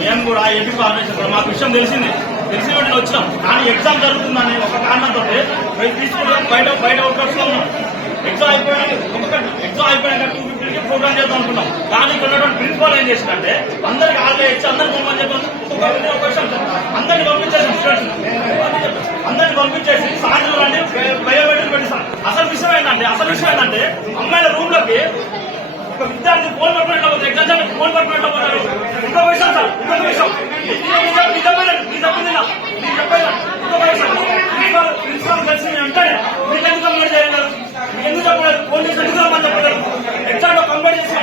మేము కూడా ఎందుకు ఫార్మేషన్ మాకు విషయం తెలిసింది తెలిసిన వెంటనే వచ్చినాం కానీ ఎగ్జామ్ జరుగుతుందని ఒక కారణంతో మేము తీసుకున్నాం బయట బయట అవుట్కట్స్లో ఉన్నాం ఎగ్జామ్ అయిపోయినా ఎగ్జామ్ అయిపోయాక టూ ఫిఫ్టీకి ప్రోగ్రామ్ చేద్దాం అనుకున్నాం కానీ ఇక్కడ ఉన్నటువంటి ఏం చేసిందంటే అందరికి ఆల్రెడీ ఇచ్చి అందరికి పంపని చెప్పి ఒక అందరికి పంపించేసి స్టూడెంట్స్ అందరికి పంపించేసి సాయంత్రం రండి బయోమెట్రిక్ పెట్టిస్తాం అసలు విషయం ఏంటంటే అసలు విషయం ఏంటంటే అమ్మాయిల రూమ్లోకి ఒక విద్యార్థి ఫోన్ పట్టుకున్నట్టు ఎగ్జామ్ ఫోన్ పట్టుకున్నట్టు పోతారు ఇంకో విషయం సార్ ఇంకో విషయం. నిజమైన నిజమైన నిజమైన ఇంకో విషయం. ప్రిన్సిపల్ ప్రిన్సిపల్ కలిసి అంటే మీరు ఎందుకు కంప్లైంట్ చేయలేదు ఎందుకు చెప్పలేదు పోలీసులు ఎందుకు రమ్మని చెప్పలేదు? ఎగ్జామ్ కంప్లైంట్ చేసి